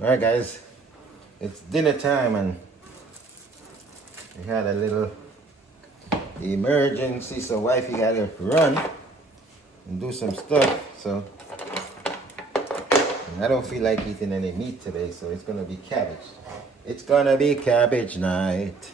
Alright guys, it's dinner time and we had a little emergency, so wifey gotta run and do some stuff. So I don't feel like eating any meat today, so it's gonna be cabbage. It's gonna be cabbage night.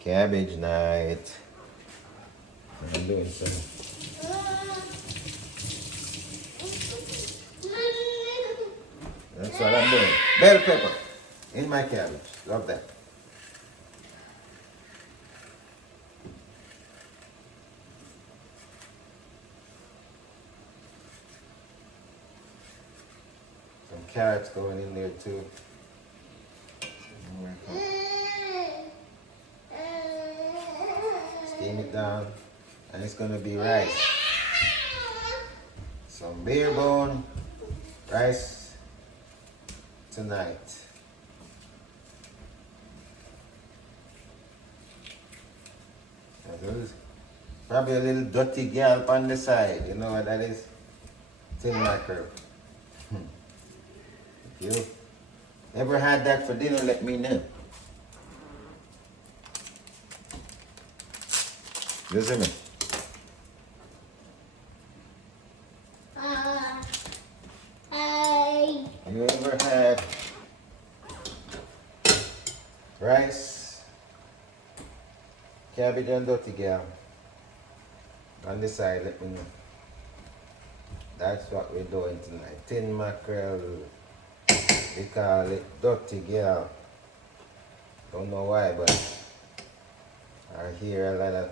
Cabbage night. I'm doing some. That's what I'm doing. Bell pepper in my cabbage. Love that. Some carrots going in there too. Steam it down, and it's gonna be rice. Some bare bone rice tonight. There's probably a little dirty gal on the side. You know what that is? Tin mackerel. If you ever had that for dinner, let me know. Listen to me. Have you ever had rice, cabbage and dirty gal on the side? Let me know. That's what we're doing tonight. Tin mackerel. We call it dirty gal. Don't know why, but I hear a lot of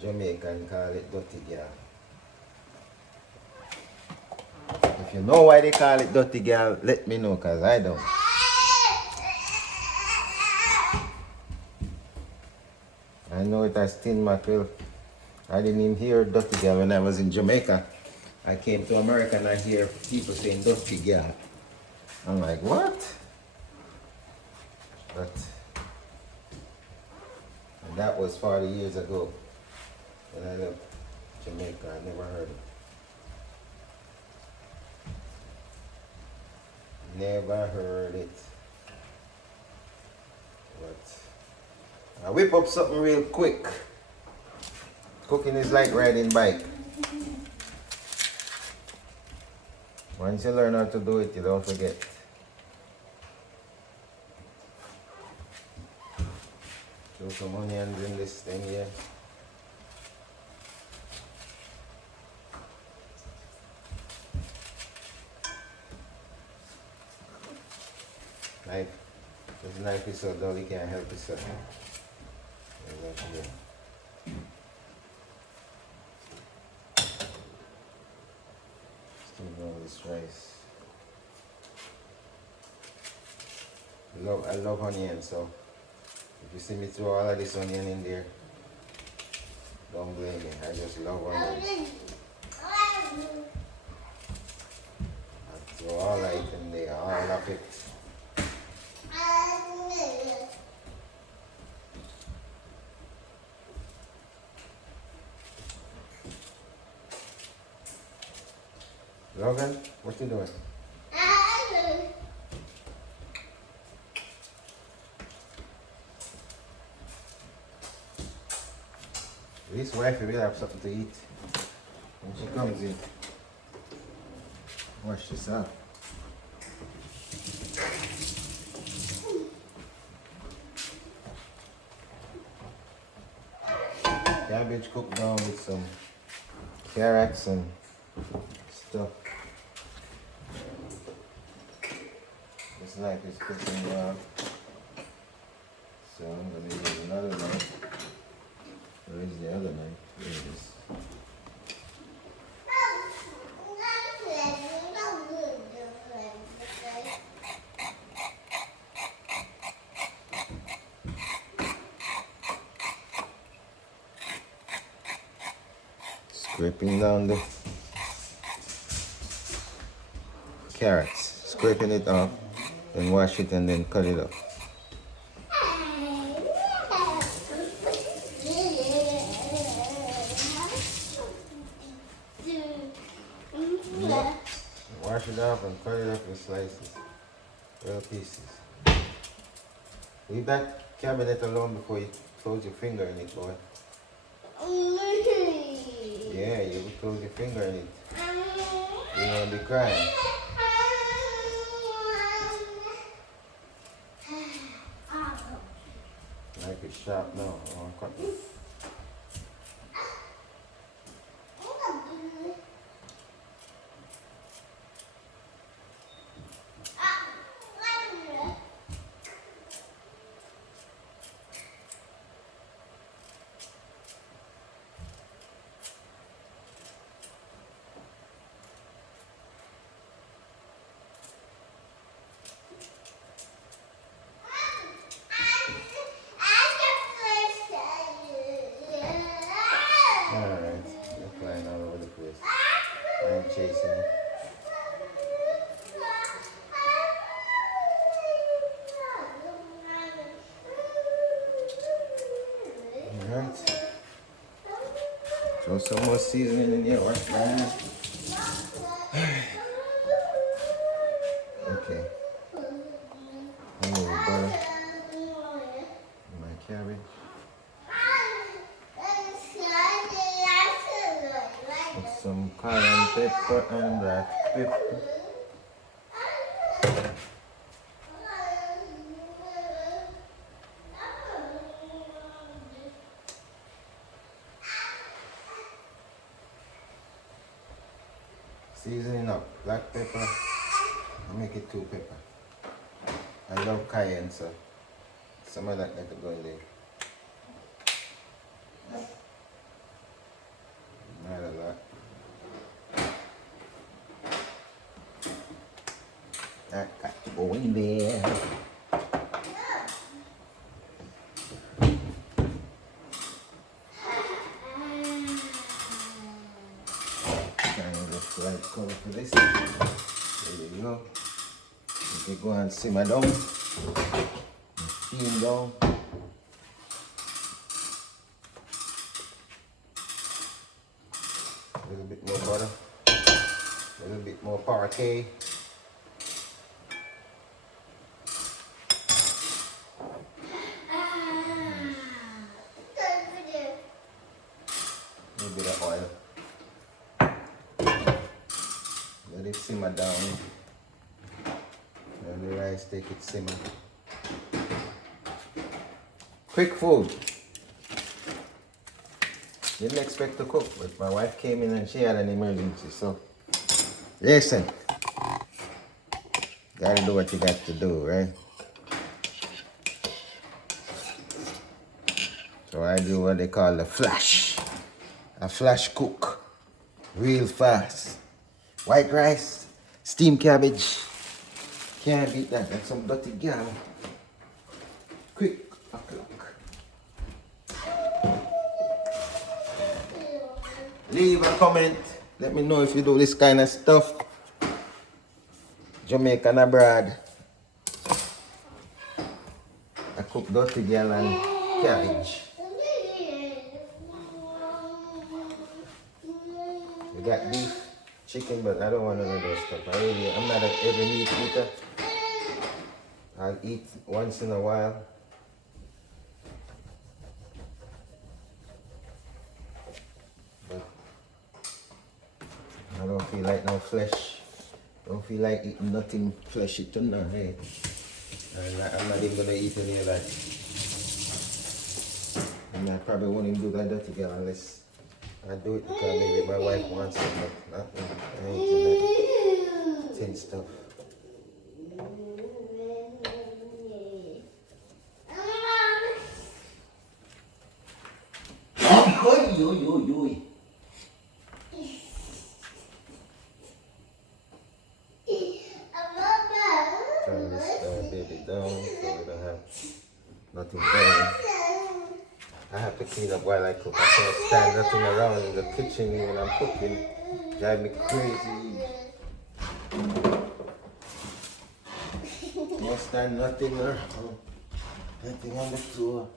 Jamaican call it dirty gal. If you know why they call it dirty gal, let me know, cause I don't. I know it as tin mackerel. I didn't even hear dirty gal when I was in Jamaica. I came to America and I hear people saying dirty gal. I'm like, what? But and that was 40 years ago when I left Jamaica. I never heard it. Never heard it. But I whip up something real quick. Cooking is like riding bike. Once you learn how to do it, you don't forget. Throw some onions in this thing here. Knife. This knife is so dull, you can't help yourself. Steam all this rice. I love onion, so if you see me throw all of this onion in there, don't blame me. I just love onions. I throw all of it in there, all of it. Logan, what you doing? This wifey will have something to eat when she comes in. Wash this up. Cabbage cooked down with some carrots and stuff. This knife is cooking well. So I'm going to use another knife. Where is the other knife? There it is. Scraping down the carrots, scraping it off, then wash it and then cut it up. Wash it off and cut it up in slices. Little pieces. Leave that cabinet alone before you close your finger in it, boy. Yeah, you will close your finger in it. You won't be crying. Like it's sharp now. I want to cut it. Alright, you're flying all over the place. I'm chasing you. Alright. Throw some more seasoning in here, right? Okay. Oh, butter. My cabbage. Put some cayenne pepper and black pepper. Seasoning up black pepper. I make it 2 pepper. I love cayenne, so some of that got to go in there. Not a lot. That got to go in there. Kind of just right color for this. There you go. You can go and simmer down. Steam down. A little bit more butter. A little bit more parquet. A little bit of oil. Let it simmer down. And the rice take it simmer. Quick food. Didn't expect to cook, but my wife came in and she had an emergency, so listen. Gotta do what you got to do, right? So I do what they call the flash. A flash cook. Real fast. White rice, steamed cabbage. Can't beat that. That's some dirty gal. Quick o'clock. Leave a comment. Let me know if you do this kind of stuff. Jamaican abroad. I cook dirty gal and cabbage. We got beef, chicken, but I don't want none of those stuff. I'm not a heavy meat eater. I'll eat once in a while. But I don't feel like no flesh. Don't feel like eating nothing fleshy tonight. Hey. I'm not even gonna eat any of that. And I probably won't even do that dirty girl unless I do it because maybe my wife wants it, but not me. I ain't eating that tin stuff. Oi. Turn this baby down so we don't have nothing there. I have to clean up while I cook. I can't stand nothing around in the kitchen when I'm cooking. Drive me crazy. Can't stand nothing around. Nothing on the floor.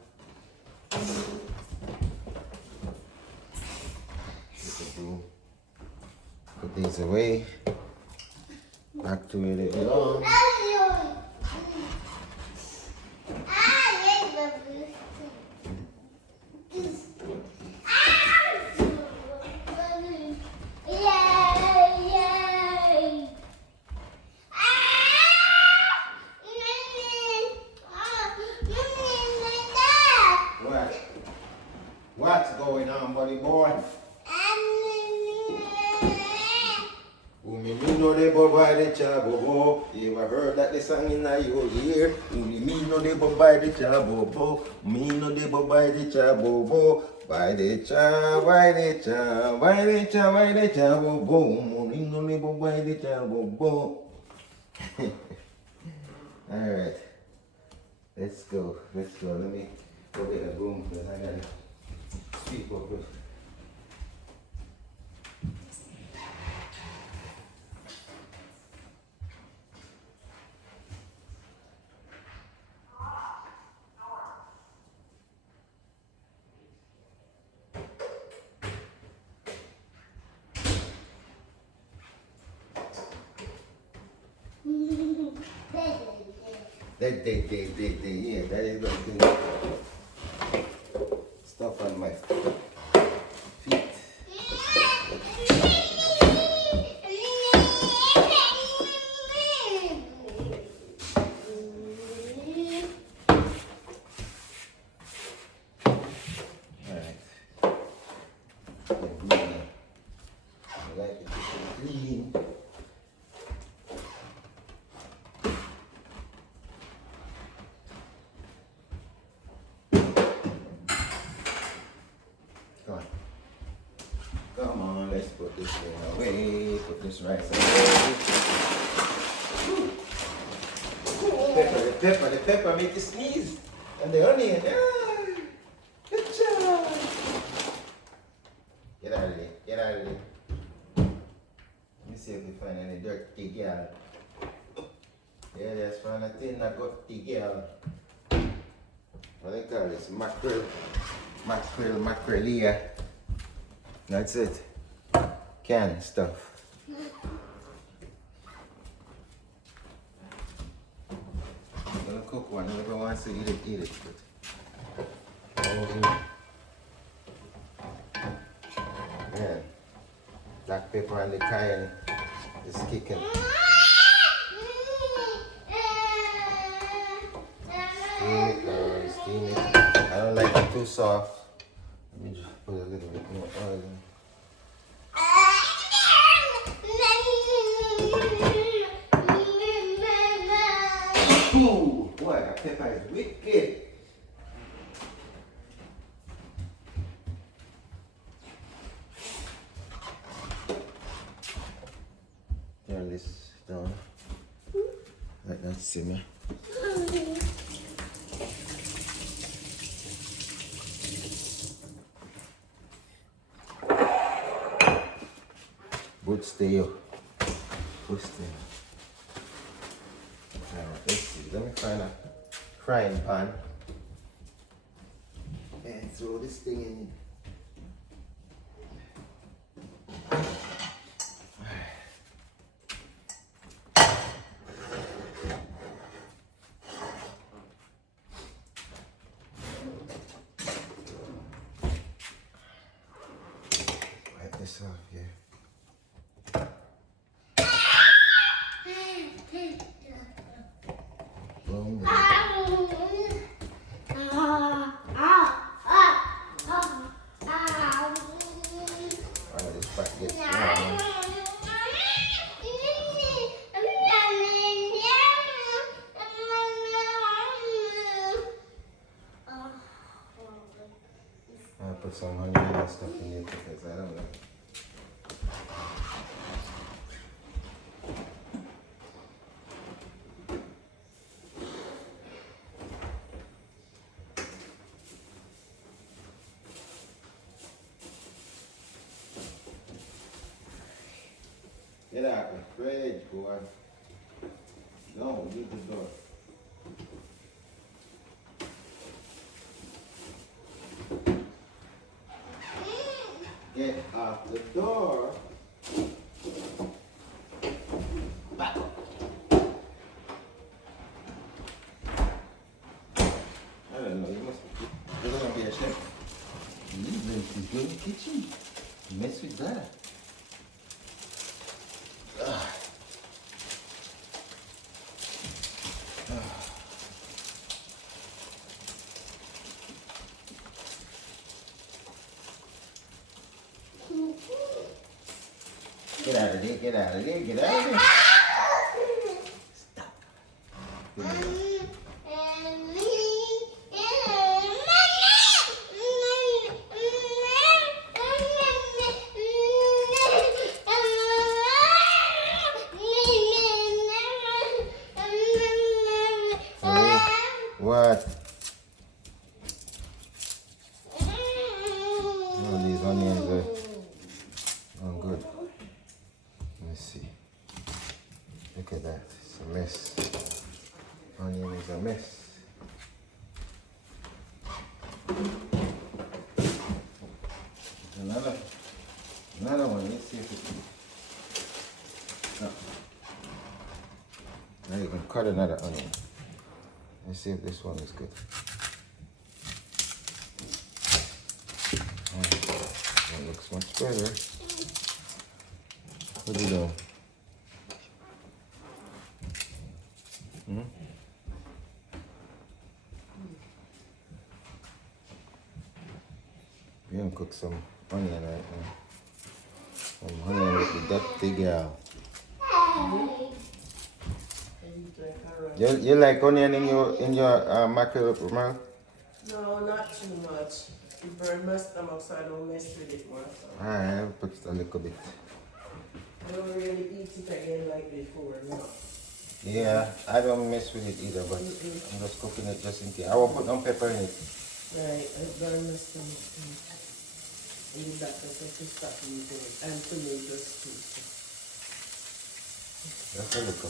Put these away. Back to where they belong. the chabobo. You ever heard that the song in your ear? Me no dey buy the chabobo. Me no dey buy the chabobo. Buy the cha, buy the cha, buy the cha, buy the chabobo. Me no dey buy the chabobo. Alright. Let's go. Let's go. Let me go get a broom because I gotta sweep up with. Yeah, that is the thing. Stuff on my feet. Alright. I like it to be clean. Come on, let's put this thing away. Put this rice away. The pepper make you sneeze. And the onion, good job. Get out of there, get out of there. Let me see if we find any dirty girl. Yeah, there's one thing that got the girl. What they call this? Mackerel. That's it. Canned stuff. I'm gonna cook one. Whoever wants to eat it. Yeah. Black pepper and the cayenne is kicking. Steam it. I don't like it too soft. Let me just put a little bit more oil in. Ooh, boy, that pepper is wicked. Turn this down. Like that, simmer. Good stay up. Good stay. Alright, let's see. Let me find a frying pan and throw this thing in. Wipe this off here. I'll put some honey and stuff in it because I don't know. Get out the fridge, boy. Don't leave the door. Get out the door. Back up. I don't know, you must be. You're gonna be a chef. He's going to the kitchen. Mess with that. Get out of there, get out of there, get out of there. What? Oh, these onions are not good. Let me see. Look at that. It's a mess. Onion is a mess. Another one. Let's see if it. No. Now you can cut another onion. Let's see if this one is good. That looks much better. What are you doing? We're gonna cook some onion right now. Some onion with the dirty girl. You like onion in your mackerel, man? No, not too much. It burned my stomach, so I don't mess with it more. So. Alright, I'll put a little bit. I don't really eat it again like before, no. Yeah, I don't mess with it either, but I'm just cooking it just in case. I won't put no pepper in it. Right, it burned my stomach. And the doctor said to stop eating it. And tomatoes too. Just a little.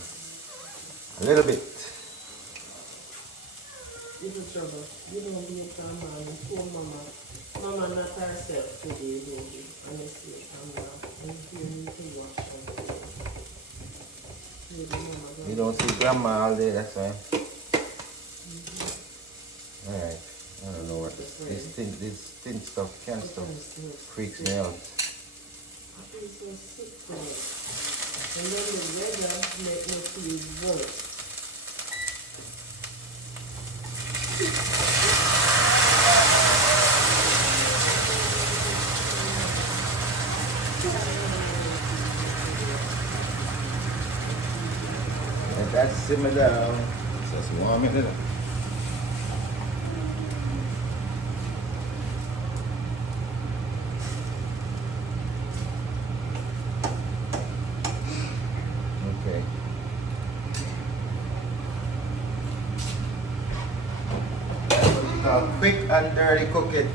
A little bit. Little trouble. You don't be a man. Poor mama. Mama not herself today, baby. Honestly, I'm not. And you need to wash her. You don't see grandma all day, that's why. Alright. I don't know what this thin stuff, can stuff freaks me out. I feel so sick from it. And then the weather make me feel worse. Let that simmer down. Just warm it up. Okay. Quick and dirty cooking.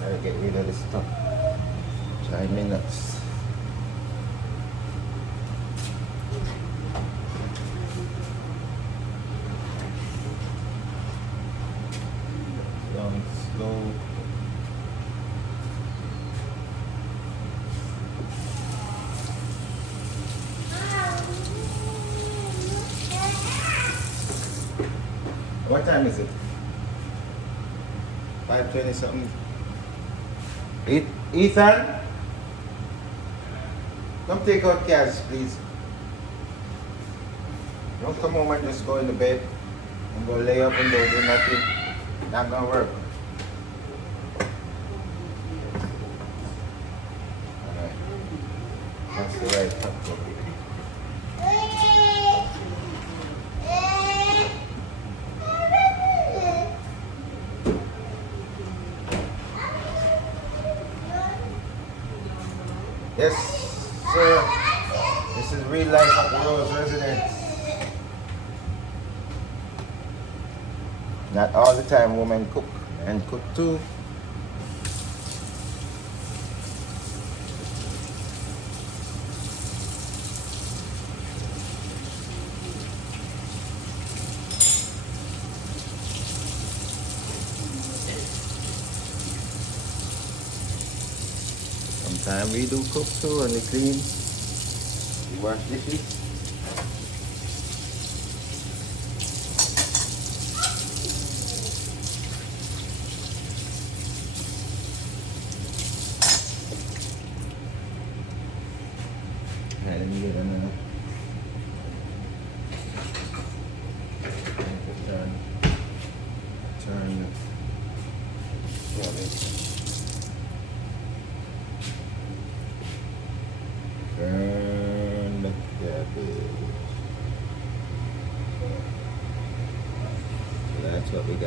Gotta get rid of this stuff. 5 minutes. Down slow. What time is it? 5:20 something. Ethan, come take out cash, please. Don't come home and just go in the bed and go lay up and do nothing. Not gonna work. Alright. That's the right top cover. Yes, sir. This is real life at the Rose residence. Not all the time women cook, men cook too. Sometimes we do cook too and we clean. We wash dishes. Alright, let me get another. Turn. Yeah,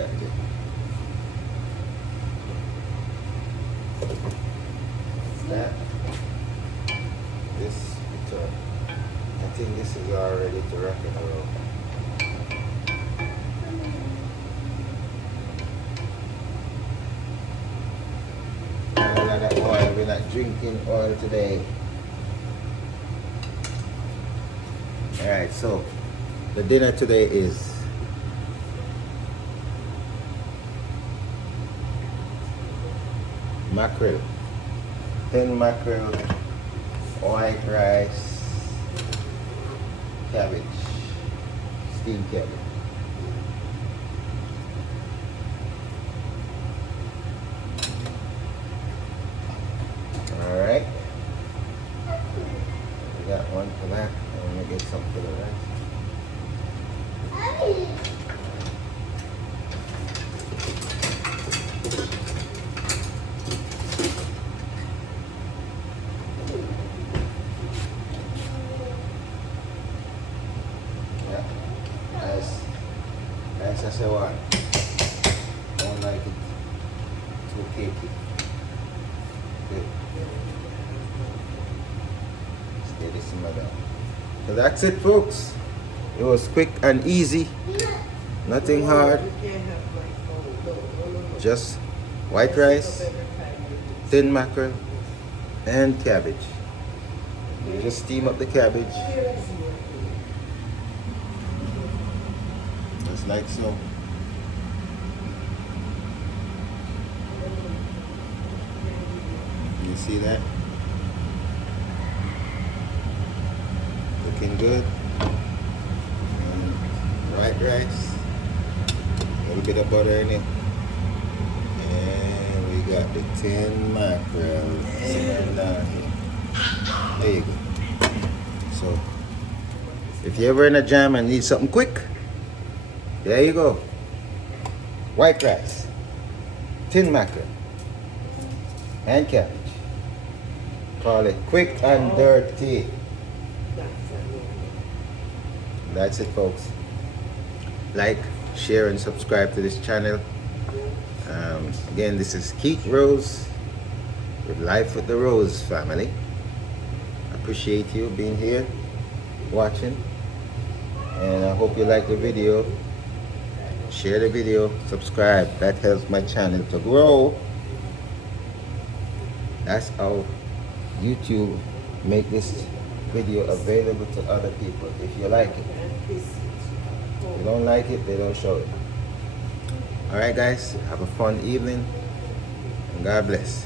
got it. That. This, I think this is all ready to rock and roll. A lot of oil. We're not drinking oil today. Alright, so the dinner today is mackerel, thin mackerel, white rice, cabbage, steamed cabbage. Alright, we got one for that. I'm gonna get some for the rice. Yeah, rice as I want. Don't like it too cakey. Good. Steady simmer down. So that's it, folks. It was quick and easy. Nothing hard. Just white rice, thin mackerel, and cabbage. You just steam up the cabbage. Just like so. You see that? Looking good. And white rice. A little bit of butter in it. And we got the tin mackerel simmering down here. There you go. So, if you're ever in a jam and need something quick, there you go. White rice, tin mackerel, and cabbage. Call it quick and dirty. That's it, folks. Like, share, and subscribe to this channel. Again, this is Keith Rose with Life with the Rose family. Appreciate you being here, watching, and I hope you like the video. Share the video, subscribe. That helps my channel to grow. That's how YouTube make this video available to other people. If you like it, if you don't like it, they don't show it. Alright guys, have a fun evening and God bless.